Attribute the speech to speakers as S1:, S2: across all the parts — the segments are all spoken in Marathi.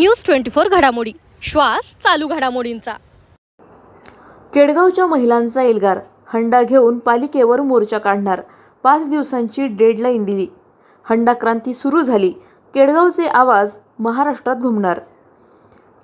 S1: न्यूज ट्वेंटी फोर घडामोडी. श्वास चालू घडामोडींचा.
S2: केडगावच्या महिलांचा एल्गार. हंडा घेऊन पालिकेवर मोर्चा काढणार. पाच दिवसांची डेडलाईन दिली. हंडा क्रांती सुरू झाली. केडगावचे आवाज महाराष्ट्रात घुमणार.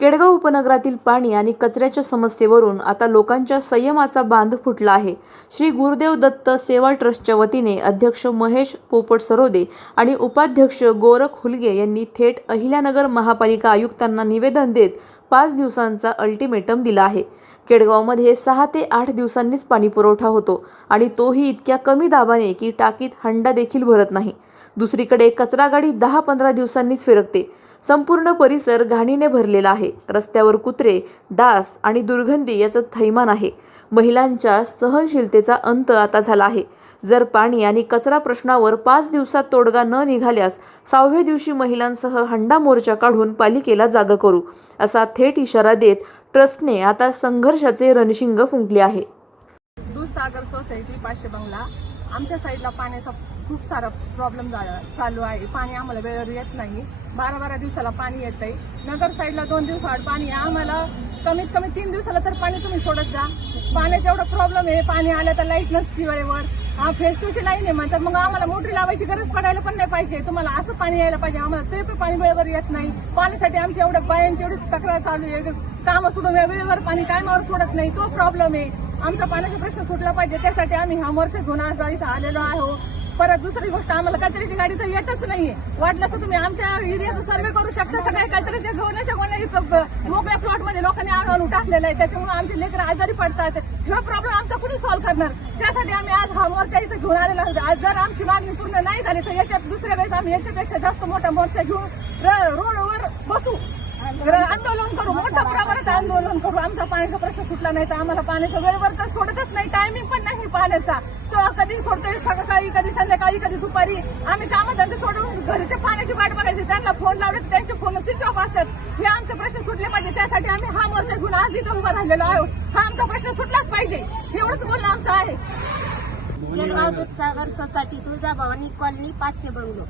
S2: केडगाव उपनगरातील पाणी आणि कचऱ्याच्या समस्येवरून आता लोकांच्या संयमाचा बांध फुटला आहे. श्री गुरुदेव दत्त सेवा ट्रस्टच्या वतीने अध्यक्ष महेश पोपट सरोदे आणि उपाध्यक्ष गोरख हुलगे यांनी थेट अहिल्यानगर महापालिका आयुक्तांना निवेदन देत पाच दिवसांचा अल्टिमेटम दिला आहे. केडगावमध्ये सहा ते आठ दिवसांनीच पाणी पुरवठा होतो आणि तोही इतक्या कमी दाबाने की टाकीत हंडा देखील भरत नाही. दुसरीकडे कचरा गाडी दहा पंधरा दिवसांनीच फिरकते. संपूर्ण परिसर घाणीने भरलेला आहे. रस्त्यावर कुत्रे डास आणि दुर्गंधी याचं थैमान आहे. महिलांच्या सहनशीलतेचा अंत आता झाला आहे. जर पाणी आणि कचरा प्रश्नावर पाच दिवसात तोडगा न निघाल्यास सहाव्या दिवशी महिलांसह हंडा मोर्चा काढून पालिकेला जागा करू असा थेट इशारा देत ट्रस्टने आता संघर्षाचे रणशिंग फुंकले आहे.
S3: दूधसागर सोसायटी पाचशे बंगला. आमच्या साईडला पाण्याचा खूप सारा प्रॉब्लेम चालू आहे. पाणी आम्हाला वेळेवर येत नाही. बारा बारा दिवसाला पाणी येत आहे नगर साईडला दोन दिवसाआड पाणी आम्हाला कमीत कमी तीन दिवसाला तर पाणी तुम्ही सोडत जा. पाण्याचा एवढा प्रॉब्लेम आहे. पाणी आलं तर लाइट नसती वेळेवर. हा फेस टूची लाईन आहे म्हणतात मग आम्हाला मोटरी लावायची गरज पडायला पण नाही पाहिजे. तुम्हाला असं पाणी यायला पाहिजे. आम्हाला ते पण पाणी वेळेवर येत नाही. पाण्यासाठी आमची एवढ्या बायांची एवढी तक्रार चालू आहे. कामं सोडून वेळेवर पाणी टायमावर सोडत नाही. तो प्रॉब्लेम आहे. आमचा पाण्याचा प्रश्न सुटला पाहिजे. त्यासाठी आम्ही हा मोर्चा घेऊन आज इथं आलेलो आहोत. परत दुसरी गोष्ट आम्हाला कचऱ्याची गाडी तर येतच नाहीये. वाटलं तर तुम्ही आमच्या एरियाचा सर्वे करू शकता सगळ्या कचऱ्याच्या घेऊनच्या गोण्या इथं मोकळ्या प्लॉटमध्ये लोकांनी आणून टाकलेलं आहे. त्याच्यामुळे आमचे लेकर आजारी पडतात. हा प्रॉब्लेम आमचा कुणी सॉल्व्ह करणार? त्यासाठी आम्ही आज हा मोर्चा इथं घेऊन आलेला होता आज जर आमची मागणी पूर्ण नाही झाली तर याच्यात दुसऱ्या वेळेस आम्ही याच्यापेक्षा जास्त मोठा मोर्चा घेऊन र- रोडवर बसू. आंदोलन करू मोठ्या प्रमाणात आंदोलन करू. आमचा पाण्याचा प्रश्न सुटला नाही तर आम्हाला पाण्याचा वेळेवर तर सोडतच नाही टायमिंग पण नाही पाण्याचा. तो कधी सोडतोय सकाळी कधी संध्याकाळी कधी दुपारी? आम्ही कामधंदे सोडून घरी ते पाण्याची वाट बघायची. त्यांना फोन लावले तर त्यांचे फोन स्विच ऑफ असतात. हे आमचे प्रश्न सुटले पाहिजे त्यासाठी आम्ही हा मोर्चा घेऊन आज इथं उभा राहिलेलो आहोत. हा आमचा प्रश्न सुटलाच पाहिजे. एवढंच बोलणं आमचं आहे.
S4: जळगाव दूधसागर सोसायटी तुळजाभवानी कॉलनी पाचशे बंगलो.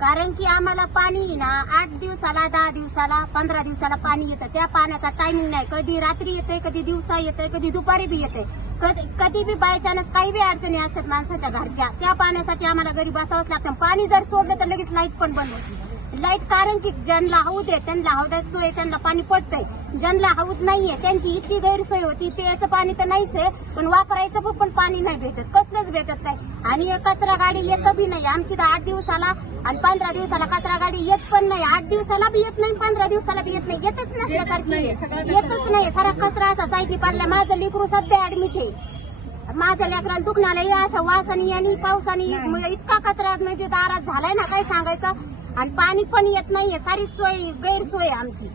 S4: कारण की आम्हाला पाणी ना आठ दिवसाला दहा दिवसाला पंधरा दिवसाला पाणी येतं. त्या पाण्याचा टायमिंग नाही. कधी रात्री येते कधी दिवसा येते कधी दुपारी बी येते कधी कधी बी बाय चान्स काही बी अडचणी असतात माणसाच्या घरच्या त्या पाण्यासाठी आम्हाला घरी बसावंच लागतं. पाणी जर सोडलं तर लगेच लाइट पण बंद होती. लाइट कारण की ज्यांना हौद आहे त्यांना हौदाची सोय त्यांना पाणी पडतंय. ज्यांना हौद नाहीये त्यांची इतकी गैरसोय होती प्यायचं पाणी तर नाहीच आहे पण वापरायचं पण पाणी नाही भेटत. कसलंच भेटत नाही. आणि हे कचरा गाडी येत बी नाही. आमची तर आठ दिवसाला आणि पंधरा दिवसाला कचरा गाडी येत पण नाही. आठ दिवसाला बी येत नाही पंधरा दिवसाला बी येत नाही. येतच नसल्यासारखी. येतच नाही सारा कचरा असा साईटी पडला माझं लेकरू सध्या ऍडमिट आहे. माझ्या लेकराला दुखण्याला या अशा वासानी आणि पावसानी इतका कचरा म्हणजे दारात झालाय ना काय सांगायचं? आणि पाणी पण येत नाहीये. सारी सोय गैरसोय आहे आमची.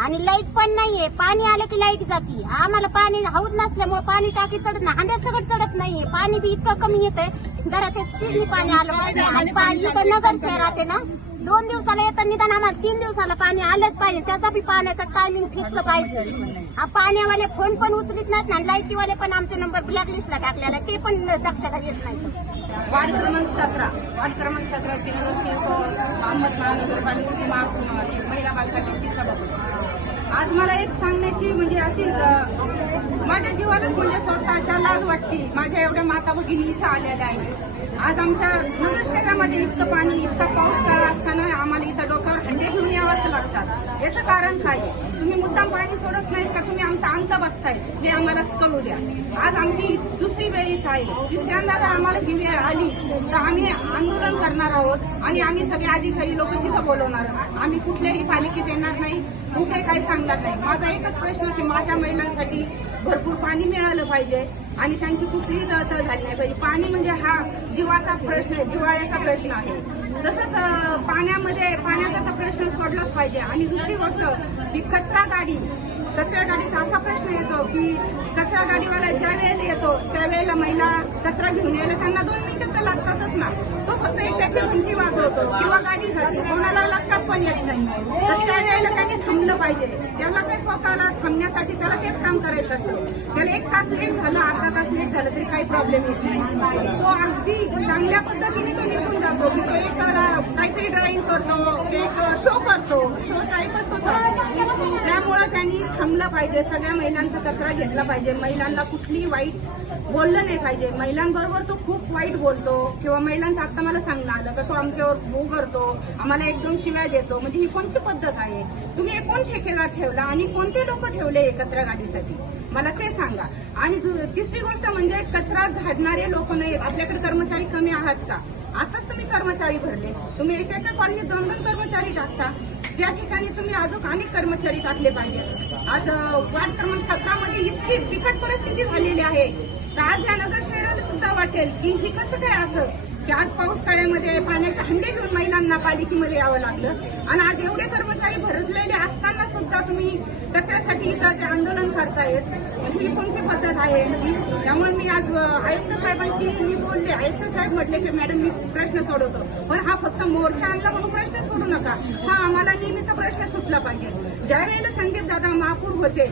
S4: आणि लाइट पण नाहीये. पाणी आलं की लाइट जाते. आम्हाला पाणी हवत नसल्यामुळे पाणी टाकी चढत नाही. हांड्यात सगळं चढत नाहीये. पाणी बी इतकं कमी येतंय. जरा ते स्पीडनी पाणी आलं पाहिजे. आणि पाणी इथं नगर शहरात आहे ना दोन दिवसाला येतं निदान आम्हाला तीन दिवसाला पाणी आलंच पाहिजे. त्याचा बी पाण्याचा टायमिंग फिक्स पाहिजे. पाण्यावाले फोन पण उचलित नाहीत ना लाईटीवाले पण आमच्या नंबर ब्लॅकलिस्टला टाकलेला ते पण दक्षता घेत नाही
S5: वार्ड क्रमांक सतरा. वार्ड क्रमांक सतराचे नगरसेवक अहमद महानगरपालिकेचे महिला बालकाची सभापती आज मला एक सांगण्याची म्हणजे अशी माझ्या जीवालाच म्हणजे स्वतःच्या लाज वाटते. माझ्या एवढ्या माता भगिनी इथं आलेल्या आहेत. आज आमच्या नगर शहरामध्ये इतकं पाणी इतका पाऊस काळ असताना आम्हाला इथं डोक्यावर हंडे घेऊन यावंच लागतात. याचं कारण काय आहे? तुम्ही मुद्दाम पाणी सोडत नाही का? तुम्ही आमचा अंत बघताय. हे आम्हाला कळू द्या आज आमची दुसरी वेळ इथं आहे. तिसऱ्यांदा जर आम्हाला ही वेळ आली तर आम्ही आंदोलन करणार आहोत आणि आम्ही सगळे अधिकारी लोक तिथं बोलवणार आहोत. आम्ही कुठल्याही पालिकेत येणार नाही कुठे काही सांगणार नाही. माझा एकच प्रश्न की माझ्या महिलांसाठी भरपूर पाणी मिळालं पाहिजे. आणि त्यांची कुठलीही तळतळ झाली नाही पाहिजे. पाणी म्हणजे हा जीवाचा प्रश्न आहे जिव्हाळ्याचा प्रश्न आहे. तसंच पाण्यामध्ये पाण्याचा तर प्रश्न सोडलाच पाहिजे. आणि दुसरी गोष्ट की कचरा गाडी कचरा गाडीचा असा प्रश्न येतो की कचरा गाडीवाला ज्या वेळेला येतो त्यावेळेला महिला कचरा घेऊन यायला त्यांना दोन तर लागतातच ना. तो फक्त एक त्याची घंटी वाजवतो किंवा गाडी जाते. कोणाला लक्षात पण येत नाही. तर त्यावेळेला त्यांनी थांबलं पाहिजे. त्याला ते स्वतःला थांबण्यासाठी त्याला तेच काम करायचं असतं. त्याला एक तास लेट झालं अर्धा तास लेट झालं तरी काही प्रॉब्लेम येत नाही. तो अगदी चांगल्या पद्धतीने तो निघून जातो की तो एक काहीतरी ड्रॉइंग करतो एक शो करतो. शो टाईपच तो. त्यामुळं त्यांनी थांबलं पाहिजे. सगळ्या महिलांचा कचरा घेतला पाहिजे. महिलांना कुठली वाईट बोललं नाही पाहिजे. महिलांबरोबर तो खूप वाईट बोलतो. किंवा महिलांचं आता मला सांगणं आलं का तो आमच्यावर भू करतो. आम्हाला एक दोन शिव्या देतो. म्हणजे ही कोणची पद्धत आहे? तुम्ही कोण ठेकेदार ठेवला आणि कोणते लोक ठेवले हे कचरा गाडीसाठी? मला ते सांगा. आणि दु- तिसरी गोष्ट म्हणजे कचरा झाडणारे लोक नाही. आपल्याकडे कर्मचारी कमी आहात का? आताच तुम्ही कर्मचारी भरले. तुम्ही एका एका कॉलनीत दोन दोन कर्मचारी टाकता. त्या ठिकाणी तुम्ही अजून अनेक कर्मचारी टाकले पाहिजेत. आज वार्ड क्रमांक सतरामध्ये इतकी बिकट परिस्थिती झालेली आहे. तर आज या नगर शहराला सुद्धा वाटेल की ही कसं काय असं? की आज पाऊस काळ्यामध्ये पाण्याच्या हंडे घेऊन महिलांना पालिकेमध्ये यावं लागलं. आणि आज एवढे कर्मचारी भरलेले असताना सुद्धा तुम्ही कचऱ्यासाठी इथं ते आंदोलन करतायत. म्हणजे ही कोणती पद्धत आहे यांची? त्यामुळे मी आज आयुक्त साहेबांशी मी बोलले. आयुक्त साहेब म्हटले की मॅडम मी प्रश्न सोडवतो. पण हा फक्त मोर्चा आणला म्हणून प्रश्न सोडू नका. हा आम्हाला नेहमीचा प्रश्न सुटला पाहिजे. ज्या वेळेला संदीप दादा महापूर होते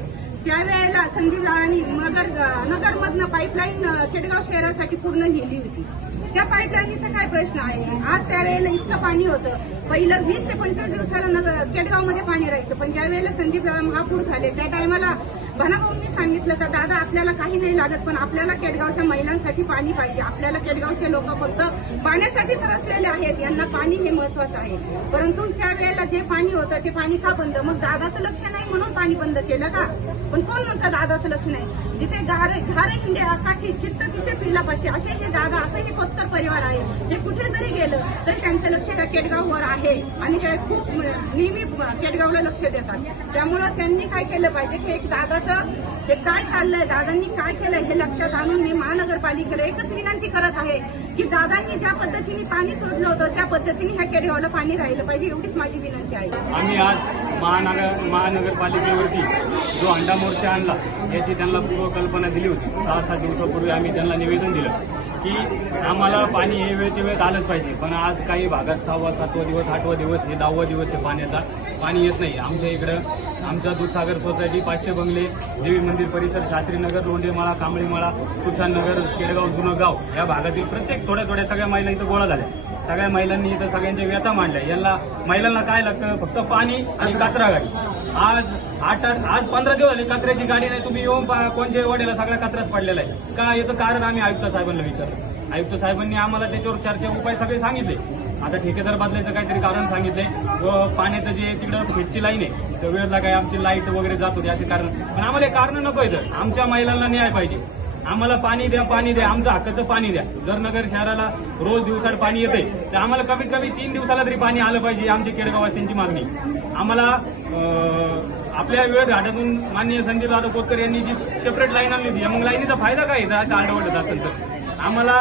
S5: त्यावेळेला संदीप दादांनी नगर नगरमधनं पाईपलाईन केडगाव शहरासाठी पूर्ण नेली होती. त्या पाईपलाईनीचा काय प्रश्न आहे? आज त्यावेळेला इतकं पाणी होतं. पहिलं वीस ते पंचवीस दिवसाला नगर केडगावमध्ये पाणी राहायचं. पण ज्यावेळेला संदीप दादा महापूर झाले त्या टायमाला भाऊंनी सांगितलं का दादा आपल्याला काही नाही लागत पण आपल्याला केडगावच्या महिलांसाठी पाणी पाहिजे. आपल्याला केडगावचे लोक फक्त पाण्यासाठी त्रसलेले आहेत. यांना पाणी हे महत्वाचं आहे. परंतु त्यावेळेला जे पाणी होतं ते पाणी का बंद? मग दादाचं लक्ष नाही म्हणून पाणी बंद केलं का? पण कोण म्हणतं दादाचं लक्ष नाही? जिथे गारे घारे हिंडे आकाशी चित्त तिचे पिल्लापाशी असे हे दादा असे हे कोतकर परिवार आहे. हे कुठे जरी गेलं तरी त्यांचं लक्ष त्या केडगाववर आहे. आणि ते खूप नेहमी केडगावला लक्ष देतात. त्यामुळं त्यांनी काय केलं पाहिजे? की एक दादाचं हे काय चाललंय? दादांनी काय केलंय? हे लक्षात आणून मी महानगरपालिकेला एकच विनंती करत आहे की दादांनी ज्या पद्धतीने पाणी सोडलं होतं त्या पद्धतीने ह्या केडगावला पाणी राहिलं पाहिजे एवढीच माझी विनंती आहे.
S6: आम्ही आज महानगर महानगरपालिकेवरती जो अंडा मोर्चा आणला याची त्यांना पूर्वकल्पना दिली होती. सहा सात दिवसापूर्वी आम्ही त्यांना निवेदन दिलं की आम्हाला पाणी हे वेळच्या वेळेत आलंच पाहिजे पण आज काही भागात सहावा सातवा दिवस आठवा दिवस हे दहावा दिवस आहे पाण्याचा पाणी येत नाही. आमच्या इकडं आमच्या दूधसागर सोसायटी पाचशे बंगले देवी मंदिर परिसर शास्त्रीनगर लोंढेमाळा कांबळीमाळा सुशाननगर केडगाव जुनं गाव या भागातील प्रत्येक थोड्या थोड्या सगळ्या महिला इथं गोळा झाल्या. सगळ्या महिलांनी इथं सगळ्यांच्या व्यथा मांडल्या. यांना महिलांना काय लागतं? फक्त पाणी आणि कचरा गाडी. आज आठ आठ आज पंधरा दिवस झाले कचऱ्याची गाडी नाही. तुम्ही येऊन कोणच्या वाड्याला सगळा कचराच पडलेला आहे. का याचं कारण आम्ही आयुक्त साहेबांना विचारलं. आयुक्त साहेबांनी आम्हाला त्याच्यावर चर्चा उपाय सगळे सांगितले. आता ठेकेदार बदलायचं काहीतरी कारण सांगितलंय व पाण्याचं जे तिकडं फेटची लाईन आहे त्या वेळेला काय आमची लाइट वगैरे जात होती असे कारण. पण आम्हाला हे कारण नको इथं. आमच्या महिलांना न्याय पाहिजे. आम्हाला पाणी द्या पाणी द्या. आमचं हक्काचं पाणी द्या. जर नगर शहराला रोज दिवसाड पाणी येते तर आम्हाला कमीत कमी तीन दिवसाला तरी पाणी आलं पाहिजे आमची केडगाववासियांची मागणी. आम्हाला आपल्या वेळ घाटातून माननीय संजय दादा कोतकर यांनी जी सेपरेट लाईन आणली होती मग लाईनीचा फायदा काय असं आडवडत असेल तर. आम्हाला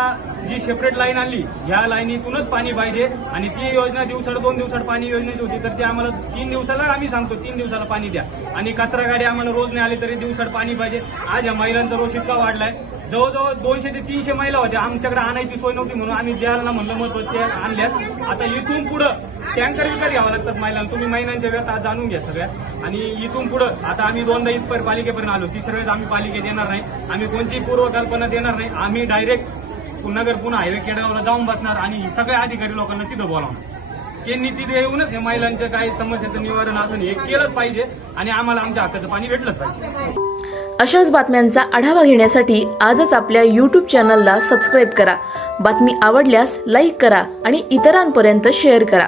S6: जी सेपरेट लाईन आणली ह्या लाईनीतूनच पाणी पाहिजे आणि ती योजना दिवसाड दोन दिवसाड पाणी योजनेची होती तर ती आम्हाला तीन दिवसाला आम्ही सांगतो तीन दिवसाला पाणी द्या. आणि कचरा गाडी आम्हाला रोज नाही आली तरी दिवसाड पाणी पाहिजे. आज या महिलांचा रोष इतका वाढलाय. जवळजवळ दोनशे ते तीनशे महिला होत्या. आमच्याकडे आणायची सोय नव्हती म्हणून आम्ही ज्याला म्हणलं मत ते आणल्यात. आता इथून पुढं टँकर विकत घ्यावं लागतात महिलांना. तुम्ही महिलांच्या व्यथा जाणून घ्या सगळ्या. आणि इथून पुढं आता आम्ही दोनदा इथपर्यंत पालिकेपर्यंत आलो. तिसऱ्या वेळेस आम्ही पालिकेत येणार नाही. आम्ही कोणतीही पूर्वकल्पना देणार नाही. आम्ही डायरेक्ट नगर पुन्हा हायवे केडगावला जाऊन बसणार आणि सगळ्या अधिकारी लोकांना तिथं बोलावणार. त्यांनी तिथे येऊनच हे महिलांच्या काही समस्याचं निवारण असं हे केलंच पाहिजे आणि आम्हाला आमच्या हक्काचं पाणी भेटलंच पाहिजे.
S2: अशाच बातम्यांचा आढावा घेण्यासाठी आजच आपल्या यूट्यूब चॅनलला सबस्क्राईब करा. बातमी आवडल्यास लाईक करा आणि इतरांपर्यंत शेअर करा.